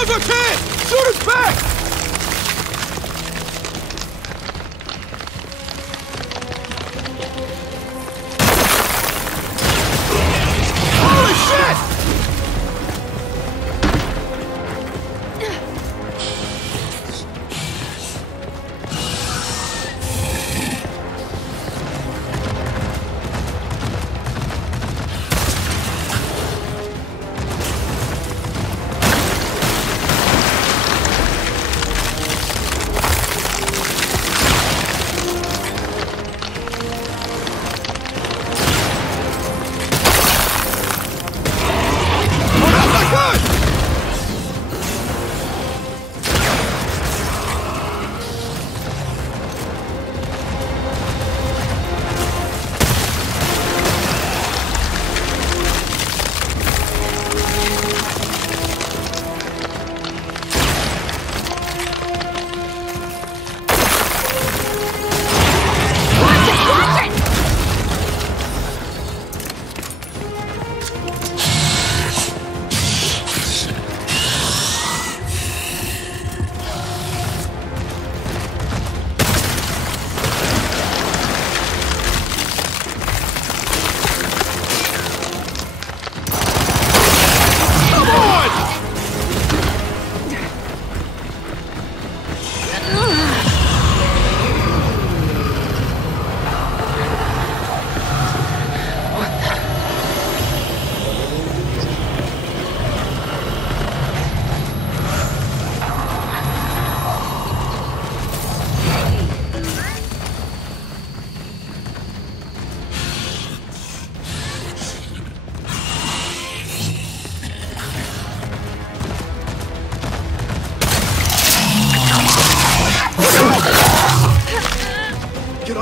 Now's our chance! Shoot us back! Holy shit!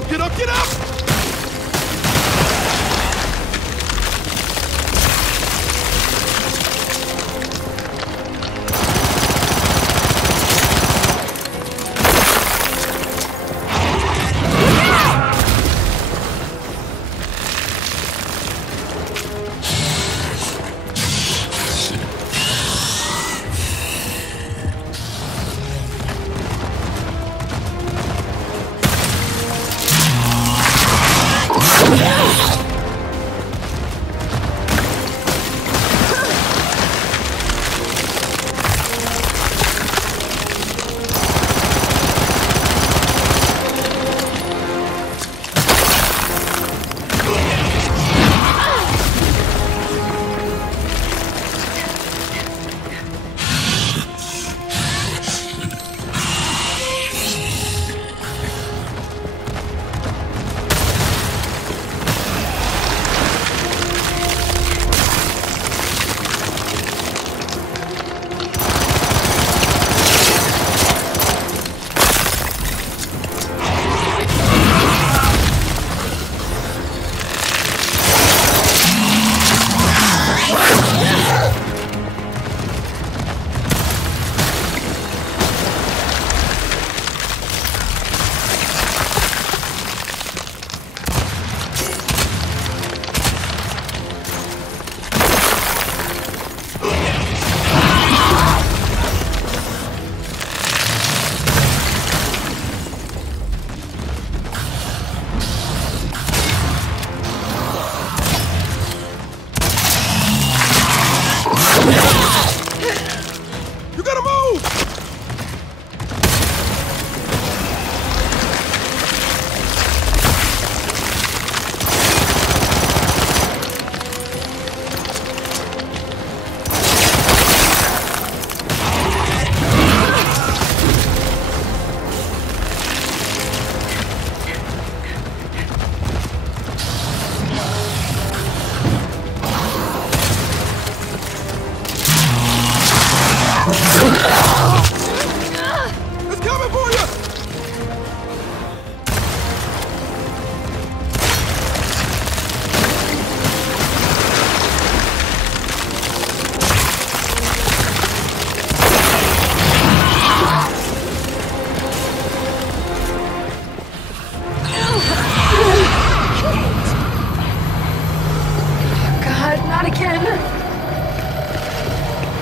Get up, get up!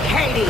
Katie!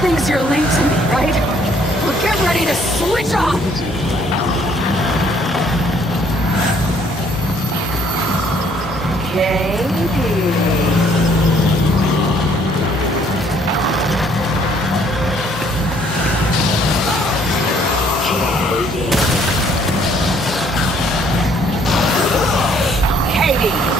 Thinks you're late to me, right? Well, get ready to switch off! Katie.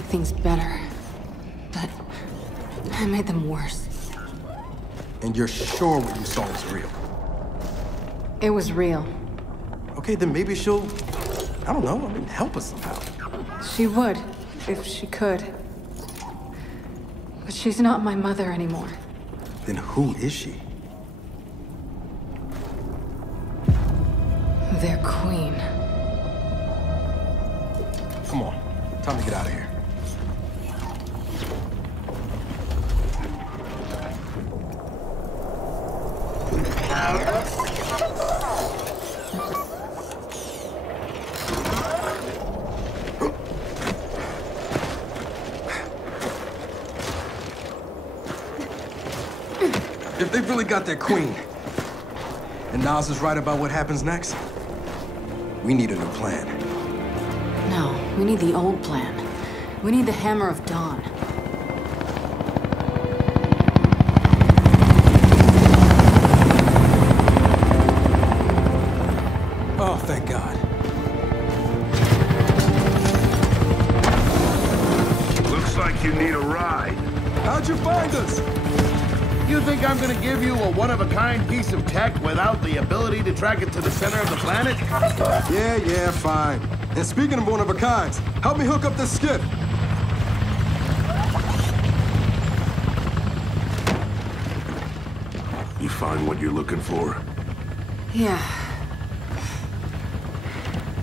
make things better. But I made them worse. And you're sure what you saw was real? It was real. Okay, then maybe she'll, I don't know, help us somehow. She would, if she could. But she's not my mother anymore. Then who is she? Their queen. Come on, time to get out of here. If they've really got their queen, and Nas is right about what happens next, we need a new plan. No, we need the old plan. We need the Hammer of Dawn. Oh, thank God. Looks like you need a ride. How'd you find us? You think I'm gonna give you a one-of-a-kind piece of tech without the ability to track it to the center of the planet? Yeah, fine. And speaking of one-of-a-kinds, help me hook up this skiff. You find what you're looking for? Yeah.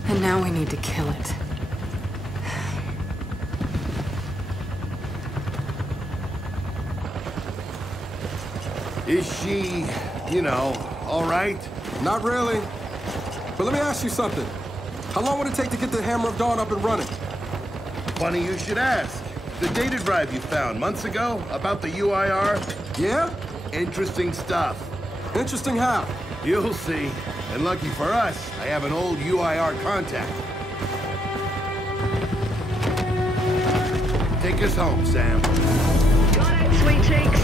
And now we need to kill it. Is she, you know, all right? Not really. But let me ask you something. How long would it take to get the Hammer of Dawn up and running? Funny you should ask. The data drive you found months ago about the UIR? Yeah? Interesting stuff. Interesting how? You'll see. And lucky for us, I have an old UIR contact. Take us home, Sam. Got it, sweet cheeks.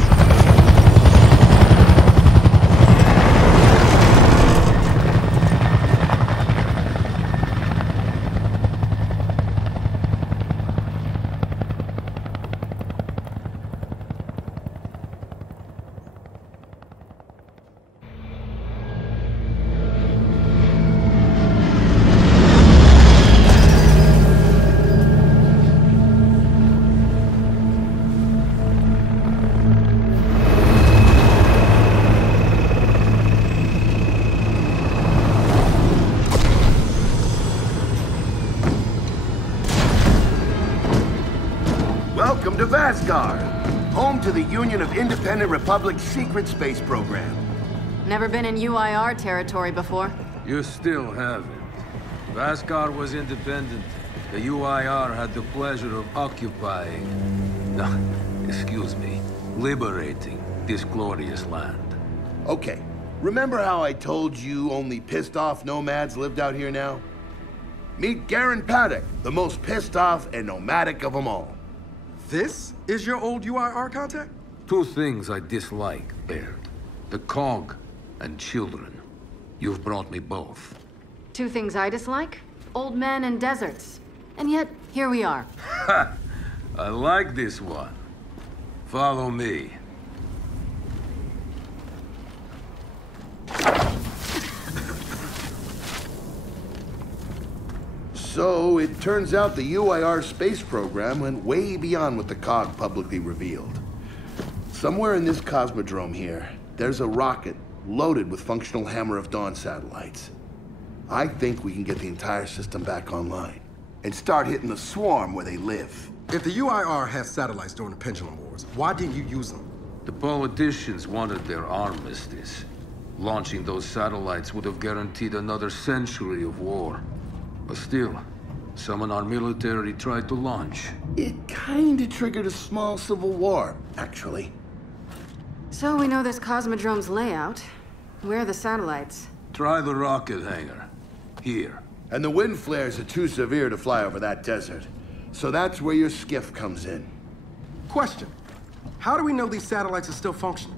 Welcome to Vasgar, home to the Union of Independent Republic's secret space program. Never been in UIR territory before. You still haven't. Vasgar was independent. The UIR had the pleasure of occupying... No, excuse me, liberating this glorious land. Okay, remember how I told you only pissed-off nomads lived out here now? Meet Garen Paddock, the most pissed-off and nomadic of them all. This is your old UIR contact? Two things I dislike, Baird. The cog and children. You've brought me both. Two things I dislike? Old men and deserts. And yet, here we are. Ha! I like this one. Follow me. So, it turns out the UIR space program went way beyond what the COG publicly revealed. Somewhere in this cosmodrome here, there's a rocket loaded with functional Hammer of Dawn satellites. I think we can get the entire system back online and start hitting the swarm where they live. If the UIR has satellites during the Pendulum Wars, why didn't you use them? The politicians wanted their armistice. Launching those satellites would have guaranteed another century of war. But still, some in our military tried to launch. It kinda triggered a small civil war, actually. So we know this Cosmodrome's layout. Where are the satellites? Try the rocket hangar. Here. And the wind flares are too severe to fly over that desert. So that's where your skiff comes in. Question. How do we know these satellites are still functional?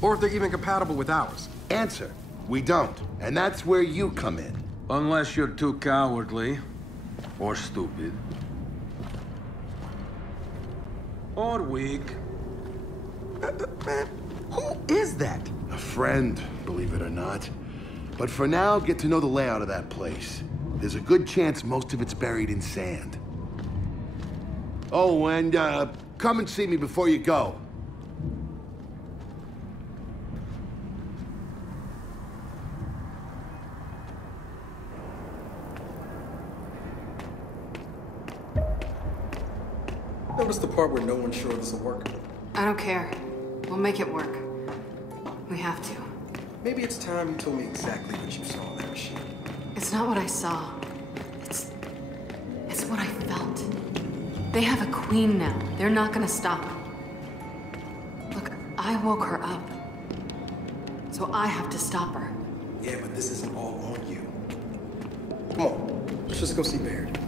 Or if they're even compatible with ours? Answer, we don't. And that's where you come in. Unless you're too cowardly. Or stupid. Or weak. Man, who is that? A friend, believe it or not. But for now, get to know the layout of that place. There's a good chance most of it's buried in sand. Oh, and come and see me before you go. Notice the part where no one's sure this will work. I don't care. We'll make it work. We have to. Maybe it's time you told me exactly what you saw in that machine. It's not what I saw. It's what I felt. They have a queen now. They're not gonna stop. Look, I woke her up. So I have to stop her. Yeah, but this isn't all on you. Come on, let's just go see Baird.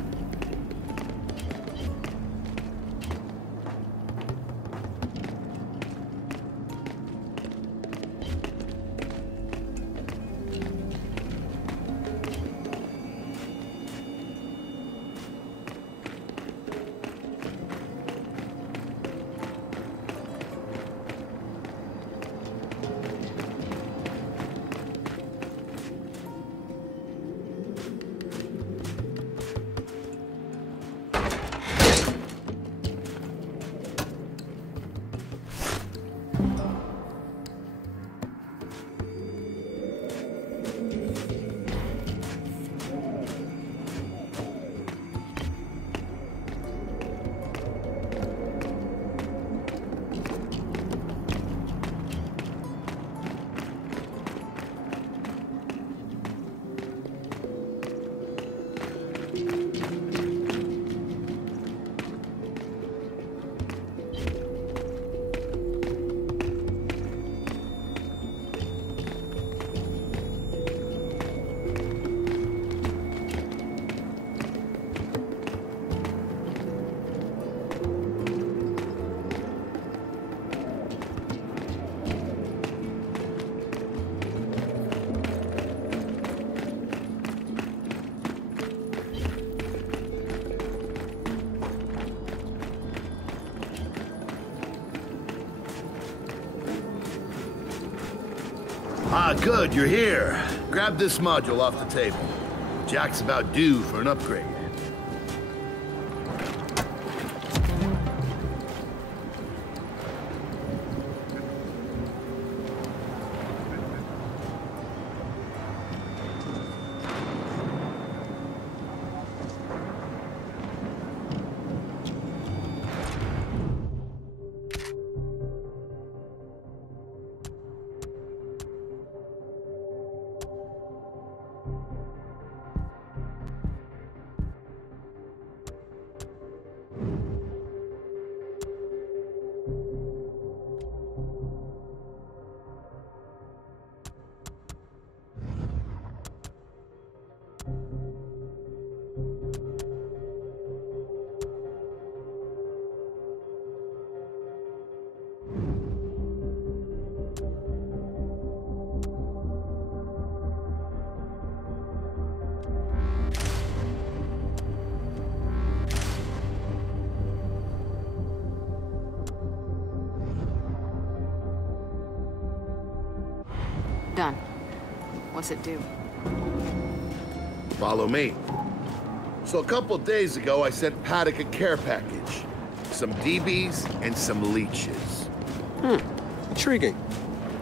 Ah, good, you're here. Grab this module off the table. Jack's about due for an upgrade. Done. What's it do? Follow me. So a couple days ago, I sent Paddock a care package. Some DBs and some leeches. Intriguing.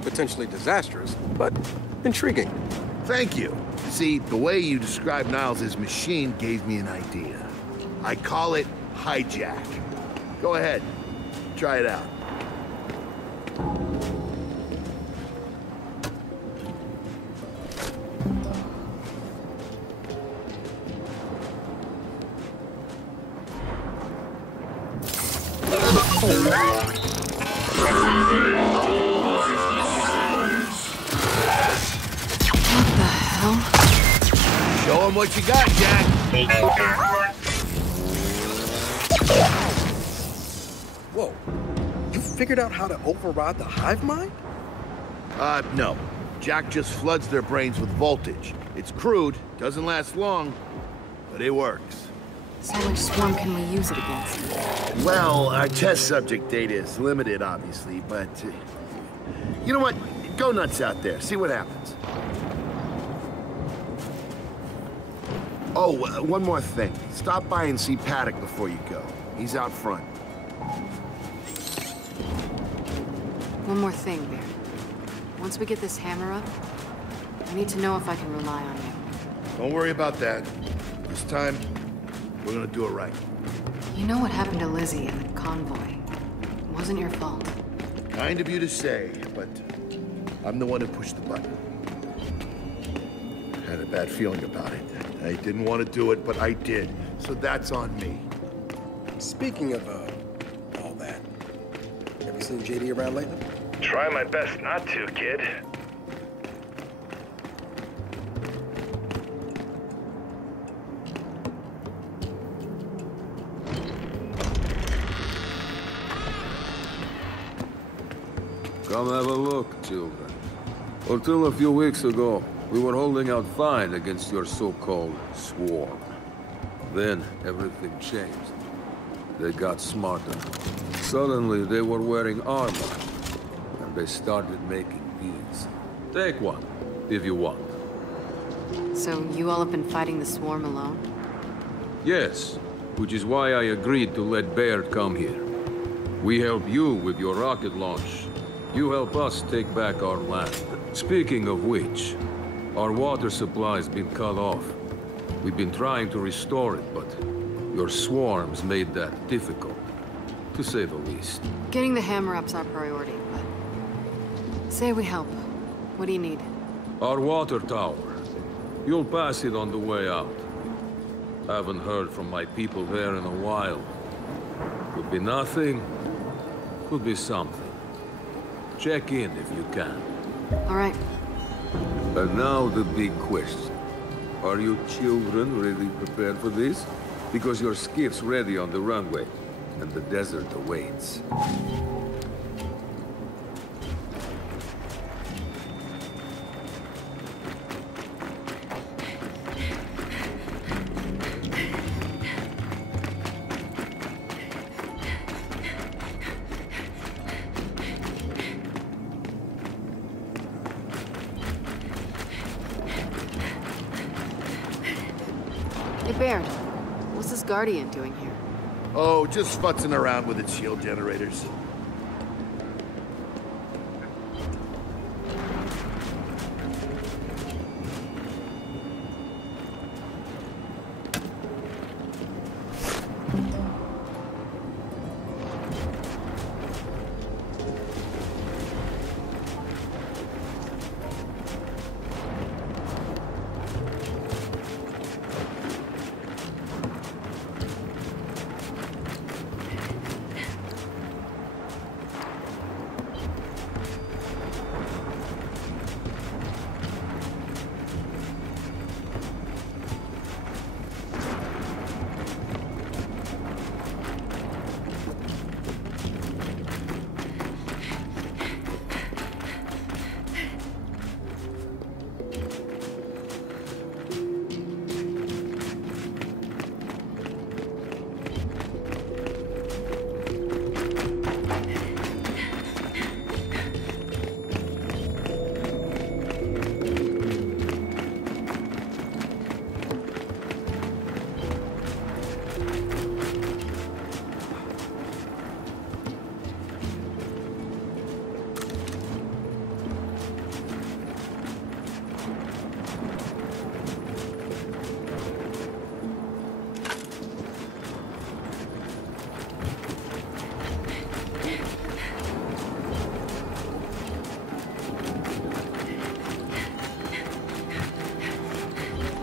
Potentially disastrous, but intriguing. Thank you. See, the way you described Niles' machine gave me an idea. I call it hijack. Go ahead. Try it out. Show him what you got, Jack. Whoa. You figured out how to override the hive mind? No. Jack just floods their brains with voltage. It's crude, doesn't last long, but it works. So which swarm can we use it against? Well, our test subject data is limited, obviously, but... you know what? Go nuts out there. See what happens. Oh, one more thing. Stop by and see Paddock before you go. He's out front. One more thing, Bear. Once we get this hammer up, I need to know if I can rely on you. Don't worry about that. This time, we're gonna do it right. You know what happened to Lizzie and the convoy. It wasn't your fault. Kind of you to say, but I'm the one who pushed the button. Had a bad feeling about it. I didn't want to do it, but I did. So that's on me. Speaking of, all that, ever seen JD around lately? Try my best not to, kid. Come have a look, children. Until a few weeks ago, we were holding out fine against your so-called swarm. Then, everything changed. They got smarter. Suddenly, they were wearing armor. And they started making these. Take one, if you want. So you all have been fighting the swarm alone? Yes, which is why I agreed to let Baird come here. We help you with your rocket launch. You help us take back our land. Speaking of which, our water supply's been cut off. We've been trying to restore it, but your swarms made that difficult, to say the least. Getting the hammer up's our priority, but... say we help. What do you need? Our water tower. You'll pass it on the way out. Haven't heard from my people there in a while. Could be nothing, could be something. Check in if you can. All right. And now the big question. Are you children really prepared for this? Because your skiff's ready on the runway, and the desert awaits. Hey, Baird. What's this Guardian doing here? Oh, just futzing around with its shield generators.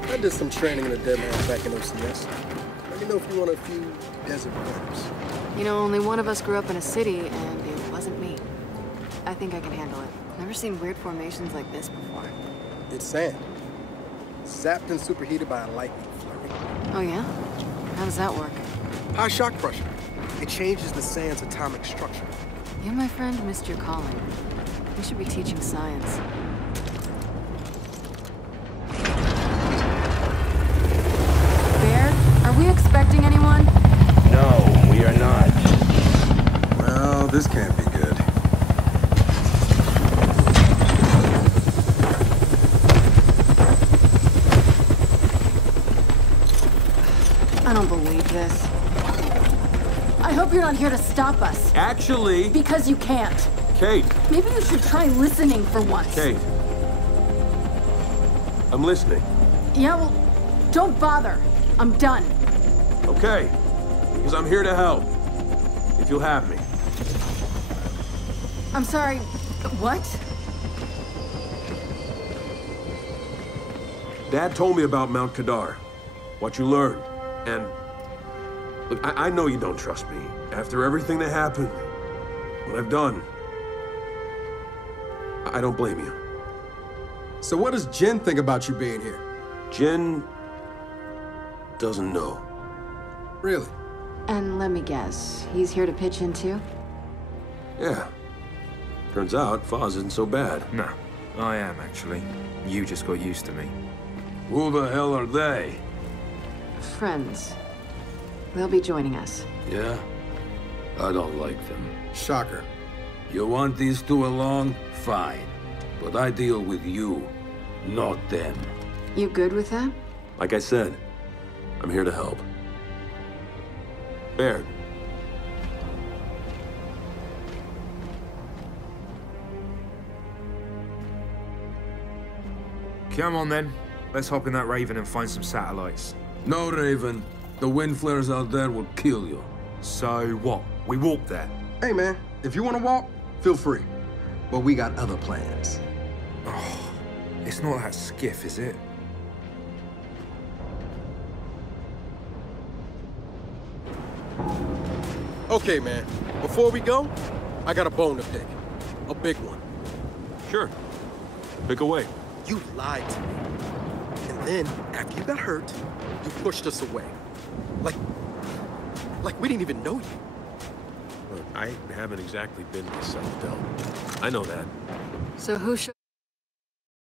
I did some training in the Deadlands back in OCS. Let me know if you want a few desert pointers. You know, only one of us grew up in a city, and it wasn't me. I think I can handle it. Never seen weird formations like this before. It's sand. Zapped and superheated by a lightning flurry. Oh, yeah? How does that work? High shock pressure. It changes the sand's atomic structure. You, my friend, missed your calling. You should be teaching science. Are we expecting any this can't be good. I don't believe this. I hope you're not here to stop us. Actually... Because you can't. Kate. Maybe you should try listening for once. Kate. I'm listening. Yeah, well, don't bother. I'm done. Okay. Because I'm here to help. If you'll have me. I'm sorry, what? Dad told me about Mount Kadar. What you learned. And... Look, I know you don't trust me. After everything that happened, what I've done, I don't blame you. So what does Jen think about you being here? Jen doesn't know. Really? And let me guess, he's here to pitch in too? Yeah. Turns out, Foz isn't so bad. No, I am actually. You just got used to me. Who the hell are they? Friends. They'll be joining us. Yeah? I don't like them. Shocker. You want these two along? Fine. But I deal with you, not them. You good with that? Like I said, I'm here to help. Baird. Come on then. Let's hop in that Raven and find some satellites. No, Raven. The wind flares out there will kill you. So what? We walk there. Hey, man, if you want to walk, feel free. But we got other plans. Oh, it's not that skiff, is it? Okay, man. Before we go, I got a bone to pick. A big one. Sure. Pick away. You lied to me. And then, after you got hurt, you pushed us away. Like we didn't even know you. Look, I haven't exactly been myself, Del. I know that. So who should...